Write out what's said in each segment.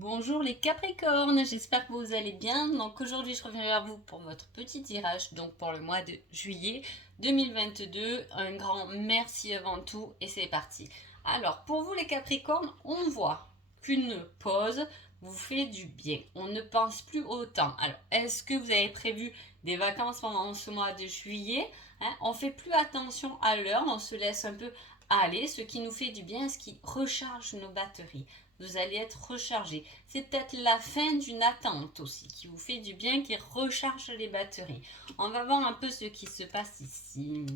Bonjour les Capricornes, j'espère que vous allez bien. Donc aujourd'hui je reviens vers vous pour votre petit tirage, donc pour le mois de juillet 2022. Un grand merci avant tout et c'est parti. Alors pour vous les Capricornes, on voit qu'une pause vous fait du bien. On ne pense plus autant. Alors est-ce que vous avez prévu des vacances pendant ce mois de juillet? On fait plus attention à l'heure, on se laisse un peu aller, ce qui nous fait du bien, ce qui recharge nos batteries. Vous allez être rechargé. C'est peut-être la fin d'une attente aussi qui vous fait du bien, qui recharge les batteries. On va voir un peu ce qui se passe ici.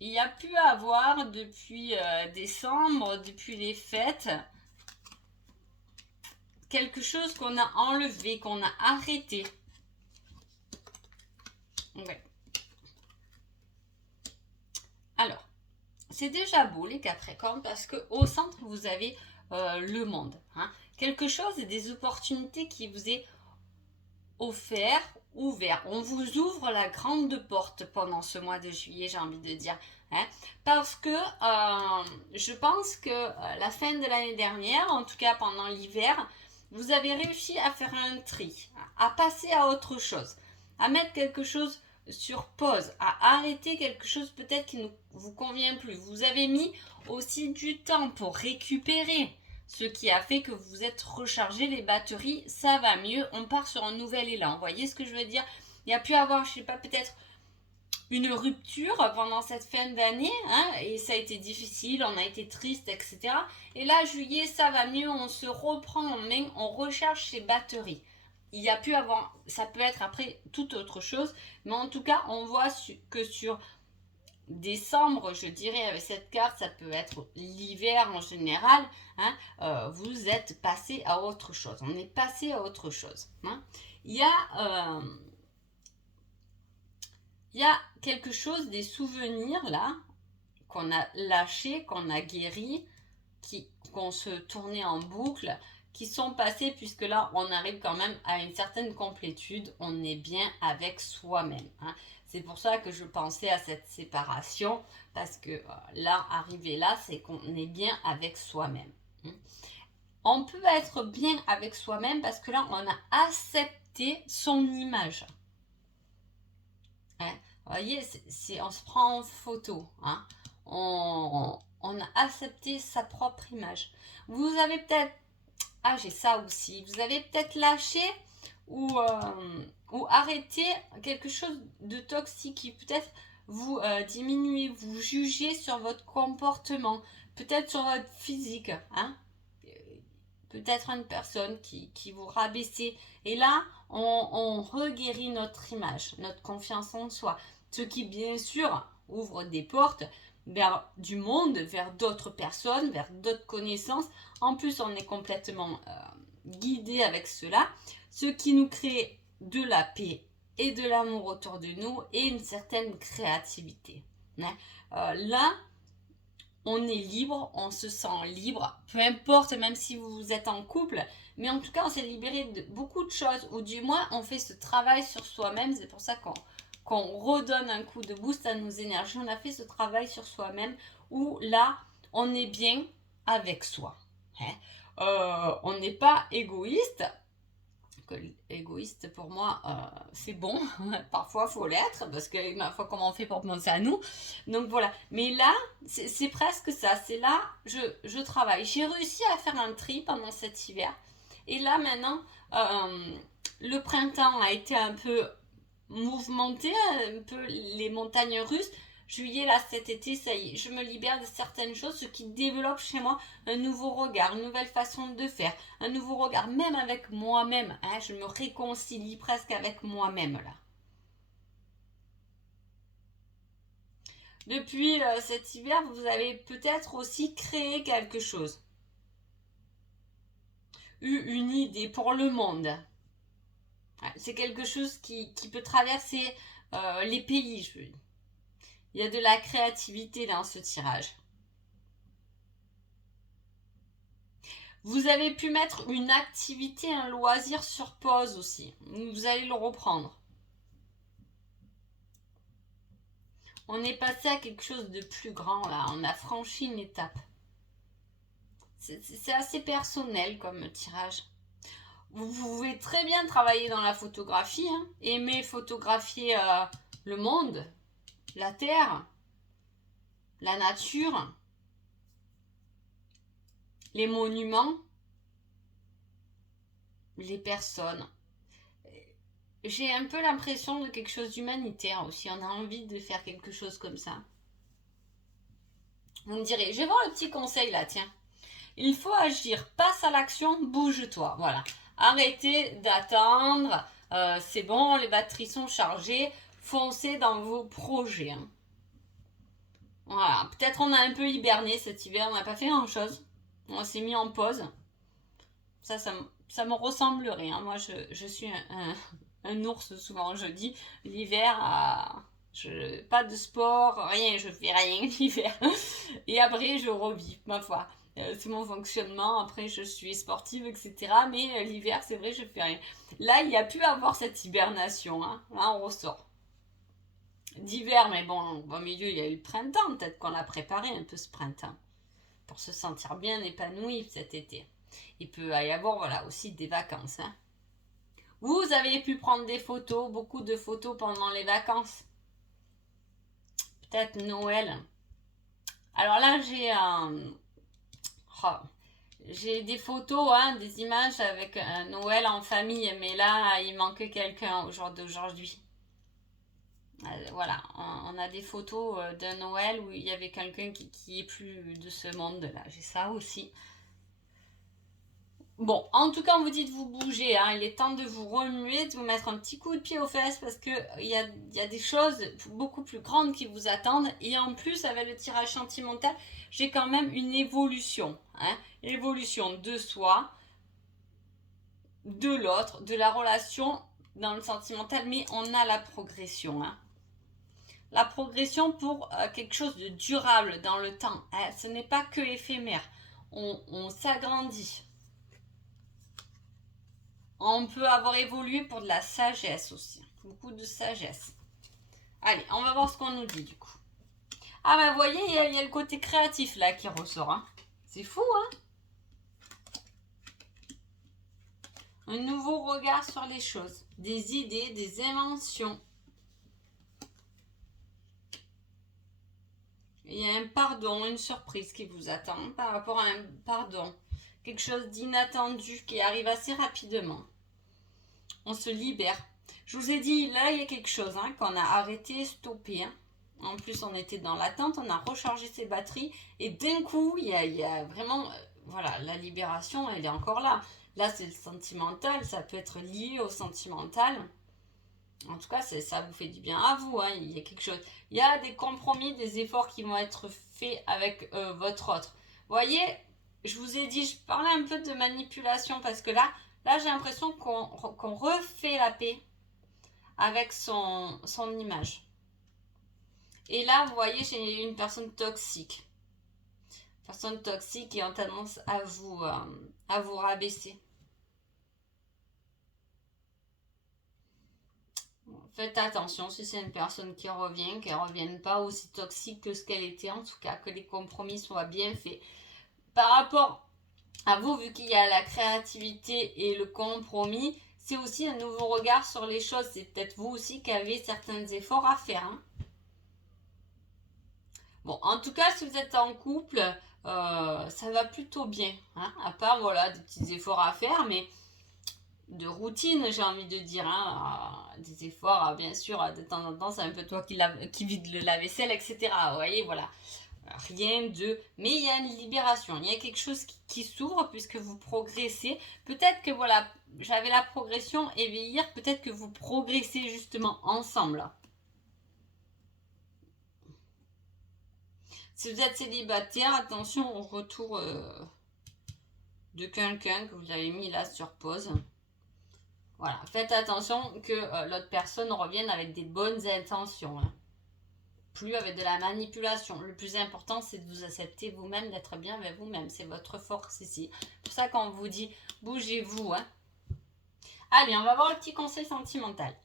Il y a pu avoir depuis décembre, depuis les fêtes, quelque chose qu'on a enlevé, qu'on a arrêté. Ouais. Alors, c'est déjà beau les Capricornes parce qu'au centre, vous avez le monde. Quelque chose et des opportunités qui vous est offert, ouvert. On vous ouvre la grande porte pendant ce mois de juillet, j'ai envie de dire. Parce que je pense que la fin de l'année dernière, en tout cas pendant l'hiver, vous avez réussi à faire un tri, à passer à autre chose, à mettre quelque chose sur pause, à arrêter quelque chose peut-être qui ne vous convient plus. Vous avez mis aussi du temps pour récupérer, ce qui a fait que vous êtes rechargé les batteries, ça va mieux, on part sur un nouvel élan. Vous voyez ce que je veux dire? Il y a pu avoir, je sais pas, peut-être une rupture pendant cette fin d'année, et ça a été difficile, on a été triste, etc. Et là, juillet, ça va mieux, on se reprend en main, on recharge ses batteries. Il y a pu avoir, ça peut être après toute autre chose, mais en tout cas, on voit que sur décembre, je dirais, avec cette carte, ça peut être l'hiver en général, vous êtes passé à autre chose. On est passé à autre chose. Il y a quelque chose, des souvenirs là, qu'on a lâchés, qu'on a guéris, qu'on se tournait en boucle, qui sont passés, puisque là, on arrive quand même à une certaine complétude, on est bien avec soi-même. C'est pour ça que je pensais à cette séparation, parce que là, arrivé là, c'est qu'on est bien avec soi-même. On peut être bien avec soi-même parce que là, on a accepté son image. Vous voyez, on se prend en photo. On a accepté sa propre image. Vous avez peut-être... Ah, j'ai ça aussi. Vous avez peut-être lâché ou arrêté quelque chose de toxique qui peut-être vous diminuez, vous jugez sur votre comportement, peut-être sur votre physique. Peut-être une personne qui vous rabaissait. Et là, on reguérit notre image, notre confiance en soi. Ce qui, bien sûr, ouvre des portes vers du monde, vers d'autres personnes, vers d'autres connaissances. En plus, on est complètement guidé avec cela, ce qui nous crée de la paix et de l'amour autour de nous et une certaine créativité. Là, on est libre, on se sent libre, peu importe, même si vous êtes en couple, mais en tout cas, on s'est libéré de beaucoup de choses, ou du moins, on fait ce travail sur soi-même. C'est pour ça qu'on redonne un coup de boost à nos énergies. On a fait ce travail sur soi-même, où là, on est bien avec soi. On n'est pas égoïste. Égoïste pour moi c'est bon, parfois faut l'être parce que ma foi comment on fait pour penser à nous, donc voilà. Mais là c'est presque ça, c'est là je travaille, j'ai réussi à faire un tri pendant cet hiver et là maintenant le printemps a été un peu mouvementé, un peu les montagnes russes. Juillet, là, cet été, ça y est, je me libère de certaines choses, ce qui développe chez moi un nouveau regard, une nouvelle façon de faire, un nouveau regard, même avec moi-même. Je me réconcilie presque avec moi-même, là. Depuis cet hiver, vous avez peut-être aussi créé quelque chose. Eu une idée pour le monde. C'est quelque chose qui peut traverser les pays, je veux dire. Il y a de la créativité dans ce tirage. Vous avez pu mettre une activité, un loisir sur pause aussi. Vous allez le reprendre. On est passé à quelque chose de plus grand là. On a franchi une étape. C'est assez personnel comme tirage. Vous pouvez très bien travailler dans la photographie, hein, aimer photographier le monde, la terre, la nature, les monuments, les personnes. J'ai un peu l'impression de quelque chose d'humanitaire aussi. On a envie de faire quelque chose comme ça. Vous me direz, je vais voir le petit conseil là, tiens. Il faut agir, passe à l'action, bouge-toi. Voilà. Arrêtez d'attendre. C'est bon, les batteries sont chargées. Foncez dans vos projets. Hein. Voilà. Peut-être on a un peu hiberné cet hiver. On n'a pas fait grand-chose. On s'est mis en pause. Ça me ressemblerait. Hein. Moi, je suis un ours, souvent je dis. L'hiver, pas de sport, rien. Je fais rien l'hiver. Et après, je revis, ma foi. C'est mon fonctionnement. Après, je suis sportive, etc. Mais l'hiver, c'est vrai, je fais rien. Là, il y a pu avoir cette hibernation. Hein. Là, on ressort. D'hiver, mais bon, au milieu, il y a eu le printemps. Peut-être qu'on l'a préparé un peu ce printemps. Pour se sentir bien épanoui cet été. Il peut y avoir, voilà, aussi des vacances. Hein. Vous avez pu prendre des photos, beaucoup de photos pendant les vacances. Peut-être Noël. Alors là, j'ai des photos, hein, des images avec Noël en famille, mais là, il manque quelqu'un au jour d'aujourd'hui. Voilà, on a des photos de Noël où il y avait quelqu'un qui est plus de ce monde-là. J'ai ça aussi. Bon, en tout cas, on vous dit de vous bouger. Hein. Il est temps de vous remuer, de vous mettre un petit coup de pied aux fesses parce qu'il y a des choses beaucoup plus grandes qui vous attendent. Et en plus, avec le tirage sentimental, j'ai quand même une évolution. Hein. Évolution de soi, de l'autre, de la relation dans le sentimental. Mais on a la progression. Hein. La progression pour quelque chose de durable dans le temps. Hein. Ce n'est pas que éphémère. On s'agrandit. On peut avoir évolué pour de la sagesse aussi. Beaucoup de sagesse. Allez, on va voir ce qu'on nous dit du coup. Ah bah vous voyez, il y a le côté créatif là qui ressort. Hein. C'est fou, hein. Un nouveau regard sur les choses. Des idées, des inventions. Il y a un pardon, une surprise qui vous attend par rapport à un pardon. Quelque chose d'inattendu qui arrive assez rapidement. On se libère. Je vous ai dit, là, il y a quelque chose hein, qu'on a arrêté, stoppé. Hein. En plus, on était dans l'attente, on a rechargé ses batteries. Et d'un coup, il y a vraiment... voilà, la libération, elle est encore là. Là, c'est le sentimental, ça peut être lié au sentimental. En tout cas, ça vous fait du bien à vous. Hein. Il y a quelque chose. Il y a des compromis, des efforts qui vont être faits avec votre autre. Vous voyez, je vous ai dit, je parlais un peu de manipulation parce que là j'ai l'impression qu'on refait la paix avec son image. Et là, vous voyez, j'ai une personne toxique. Personne toxique qui ont tendance à vous rabaisser. Faites attention si c'est une personne qui revient, qu'elle ne revienne pas aussi toxique que ce qu'elle était, en tout cas, que les compromis soient bien faits. Par rapport à vous, vu qu'il y a la créativité et le compromis, c'est aussi un nouveau regard sur les choses. C'est peut-être vous aussi qui avez certains efforts à faire. Hein. Bon, en tout cas, si vous êtes en couple, ça va plutôt bien. Hein. À part, voilà, des petits efforts à faire, mais de routine, j'ai envie de dire. Hein. Des efforts, bien sûr, de temps en temps, c'est un peu toi qui vide le lave-vaisselle, etc. Vous voyez, voilà. Rien de... Mais il y a une libération, il y a quelque chose qui s'ouvre puisque vous progressez. Peut-être que voilà, j'avais la progression éveillée, peut-être que vous progressez justement ensemble. Si vous êtes célibataire, attention au retour de quelqu'un que vous avez mis là sur pause. Voilà, faites attention que l'autre personne revienne avec des bonnes intentions. Hein. Plus avec de la manipulation. Le plus important, c'est de vous accepter vous-même, d'être bien avec vous-même. C'est votre force ici. C'est pour ça qu'on vous dit, bougez-vous. Hein. Allez, on va voir le petit conseil sentimental.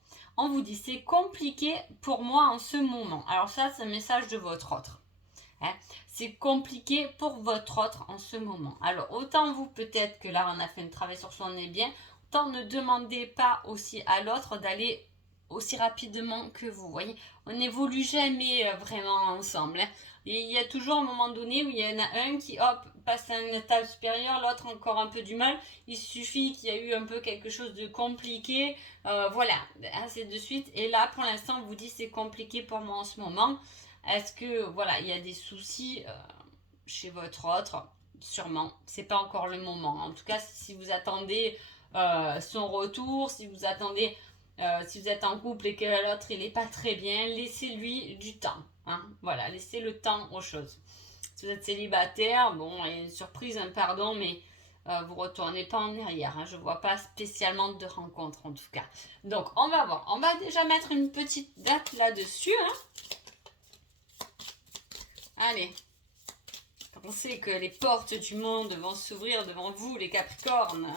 on vous dit c'est compliqué pour moi en ce moment. Alors ça, c'est un message de votre autre. Hein. C'est compliqué pour votre autre en ce moment. Alors autant vous, peut-être que là, on a fait un travail sur soi, on est bien. Autant ne demandez pas aussi à l'autre d'aller aussi rapidement que vous. Voyez, on n'évolue jamais vraiment ensemble. Hein. Et il y a toujours un moment donné où il y en a un qui, hop, passe à une étape supérieure, l'autre encore un peu du mal. Il suffit qu'il y ait eu un peu quelque chose de compliqué. Voilà, ainsi de suite. Et là, pour l'instant, on vous dit c'est compliqué pour moi en ce moment. Est-ce que, voilà, il y a des soucis chez votre autre? Sûrement. C'est pas encore le moment. En tout cas, si vous attendez son retour, si vous attendez... si vous êtes en couple et que l'autre il n'est pas très bien, laissez-lui du temps. Hein. Voilà, laissez le temps aux choses. Si vous êtes célibataire, bon, il y a une surprise, un pardon, mais vous ne retournez pas en arrière. Hein. Je ne vois pas spécialement de rencontre en tout cas. Donc, on va voir. On va déjà mettre une petite date là-dessus. Hein. Allez. Pensez que les portes du monde vont s'ouvrir devant vous, les Capricornes.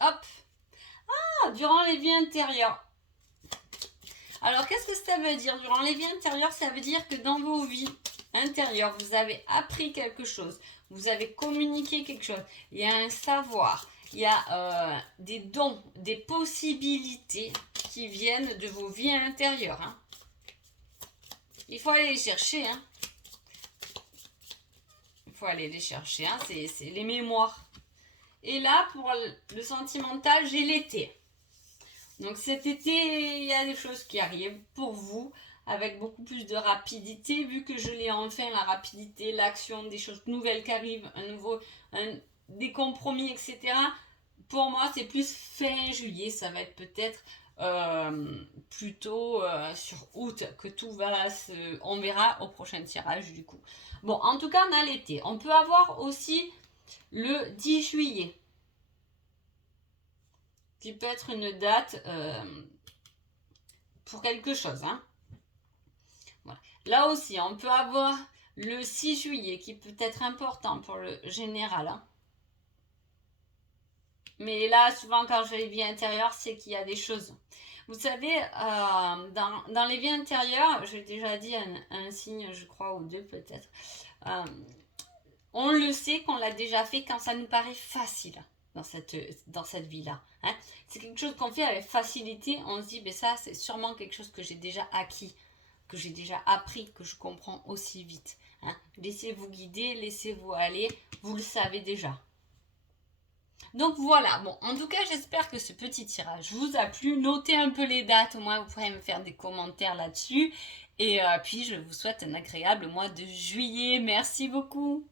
Hop. Durant les vies intérieures. Alors, qu'est-ce que ça veut dire? Durant les vies intérieures, ça veut dire que dans vos vies intérieures, vous avez appris quelque chose, vous avez communiqué quelque chose, il y a un savoir, il y a des dons, des possibilités qui viennent de vos vies intérieures. Hein. Il faut aller les chercher. Hein. Il faut aller les chercher. Hein. C'est les mémoires. Et là, pour le sentimental, j'ai l'été. Donc cet été, il y a des choses qui arrivent pour vous avec beaucoup plus de rapidité, vu que je l'ai enfin, la rapidité, l'action, des choses nouvelles qui arrivent, des compromis, etc. Pour moi, c'est plus fin juillet, ça va être peut-être plutôt sur août que tout va on verra au prochain tirage du coup. Bon, en tout cas, on a l'été. On peut avoir aussi le 10 juillet. Qui peut être une date pour quelque chose. Hein. Voilà. Là aussi, on peut avoir le 6 juillet qui peut être important pour le général. Hein. Mais là, souvent, quand j'ai les vies intérieures, c'est qu'il y a des choses. Vous savez, dans les vies intérieures, j'ai déjà dit un signe, je crois, ou deux peut-être. On le sait qu'on l'a déjà fait quand ça nous paraît facile. Dans cette vie-là. Hein. C'est quelque chose qu'on fait avec facilité. On se dit, ben ça, c'est sûrement quelque chose que j'ai déjà acquis, que j'ai déjà appris, que je comprends aussi vite. Hein. Laissez-vous guider, laissez-vous aller. Vous le savez déjà. Donc voilà, bon, en tout cas, j'espère que ce petit tirage vous a plu. Notez un peu les dates, au moins vous pourrez me faire des commentaires là-dessus. Et puis, je vous souhaite un agréable mois de juillet. Merci beaucoup.